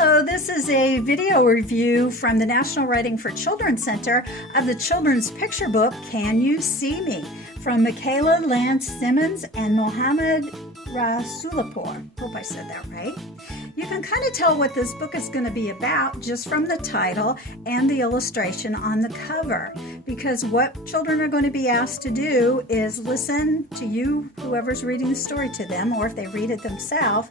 Hello, this is a video review from the National Writing for Children Center of the children's picture book, Can You See Me? From Michaela Lantz-Simmons and Mohammed Rasulapur. Hope I said that right. You can kind of tell what this book is going to be about just from the title and the illustration on the cover, because what children are going to be asked to do is listen to you, whoever's reading the story to them, or if they read it themselves,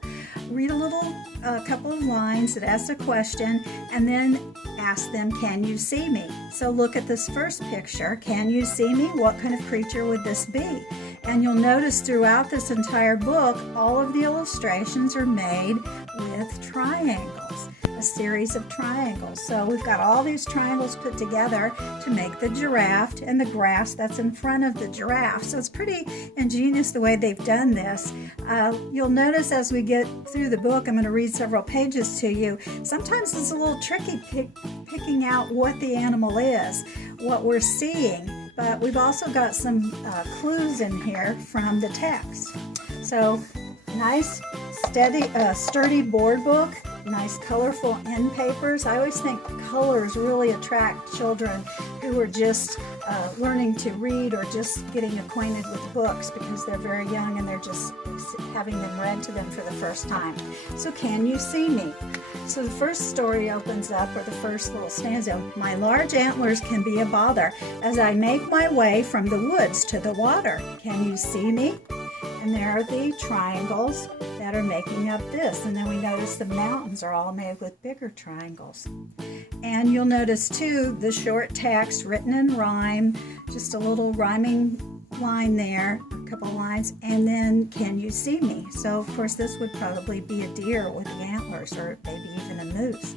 read a couple of lines that ask a question, and then ask them, can you see me? So look at this first picture. Can you see me? What kind of creature would this be? And you'll notice throughout this entire book, all of the illustrations are made with triangles, a series of triangles. So we've got all these triangles put together to make the giraffe and the grass that's in front of the giraffe. So it's pretty ingenious the way they've done this. You'll notice as we get through the book, I'm going to read several pages to you. Sometimes it's a little tricky picking out what the animal is, what we're seeing. But we've also got some clues in here from the text. So nice, sturdy board book, nice colorful end papers. I always think colors really attract children who are just learning to read or just getting acquainted with books because they're very young and they're just having them read to them for the first time. So can you see me? So the first story opens up, or the first little stanza, my large antlers can be a bother as I make my way from the woods to the water. Can you see me? And there are the triangles that are making up this. And then we notice the mountains are all made with bigger triangles. And you'll notice too the short text written in rhyme, just a little rhyming line there, a couple lines, and then can you see me? So of course this would probably be a deer with the antlers, or maybe even a moose.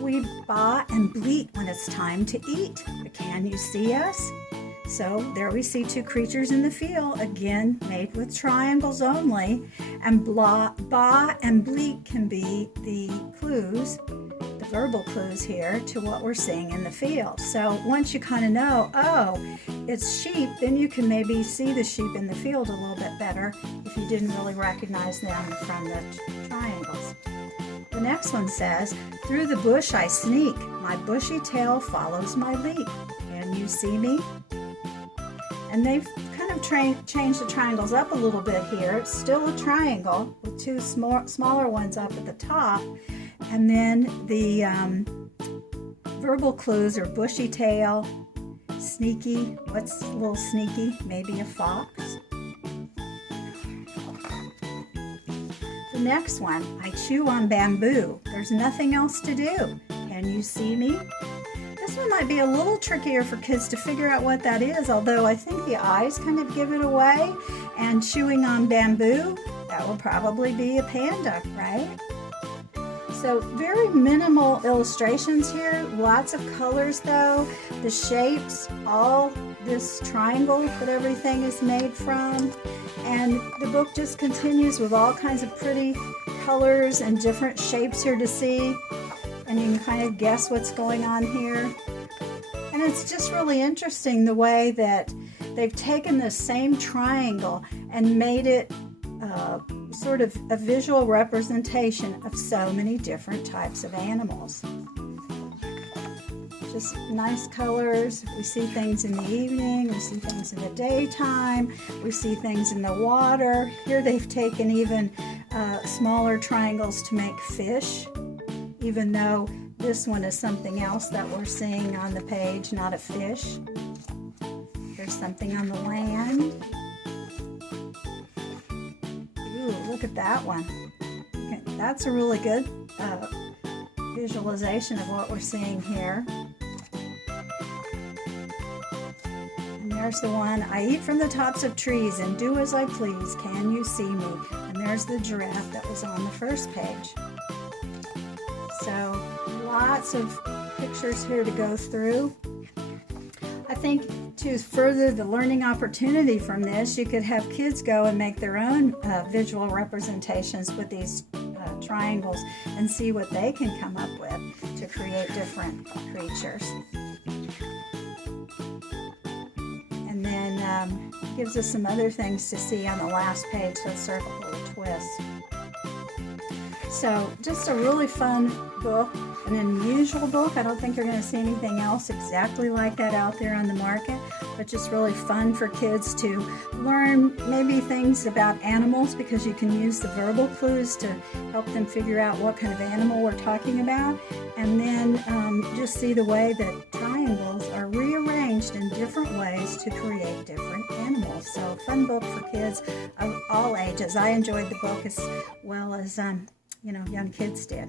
We baa and bleat when it's time to eat, but can you see us? So there we see two creatures in the field, again made with triangles only, and baa and bleat can be the clues, the verbal clues here to what we're seeing in the field. So once you kind of know, oh, it's sheep, then you can maybe see the sheep in the field a little bit better if you didn't really recognize them from the triangles. The next one says, through the bush I sneak, my bushy tail follows my leap. Can you see me? And they've kind of changed the triangles up a little bit here. It's still a triangle with two smaller ones up at the top. And then the verbal clues are bushy tail, sneaky. What's a little sneaky? Maybe a fox. The next one, I chew on bamboo. There's nothing else to do. Can you see me? This one might be a little trickier for kids to figure out what that is, although I think the eyes kind of give it away. And chewing on bamboo, that will probably be a panda, right? So very minimal illustrations here, lots of colors though. The shapes, all this triangle that everything is made from. And the book just continues with all kinds of pretty colors and different shapes here to see. And you can kind of guess what's going on here. And it's just really interesting the way that they've taken the same triangle and made it sort of a visual representation of so many different types of animals. Just nice colors. We see things in the evening, we see things in the daytime, we see things in the water. Here they've taken even smaller triangles to make fish, even though this one is something else that we're seeing on the page, not a fish. There's something on the land. Ooh, look at that one. Okay, that's a really good visualization of what we're seeing here. And there's the one, I eat from the tops of trees and do as I please. Can you see me? And there's the giraffe that was on the first page. So lots of pictures here to go through. I think to further the learning opportunity from this, you could have kids go and make their own visual representations with these triangles and see what they can come up with to create different creatures. And then gives us some other things to see on the last page. Let's start with a little twist. So just a really fun book, an unusual book. I don't think you're going to see anything else exactly like that out there on the market, but just really fun for kids to learn maybe things about animals, because you can use the verbal clues to help them figure out what kind of animal we're talking about, and then just see the way that triangles are rearranged in different ways to create different animals. So fun book for kids of all ages. I enjoyed the book as well as young kids did.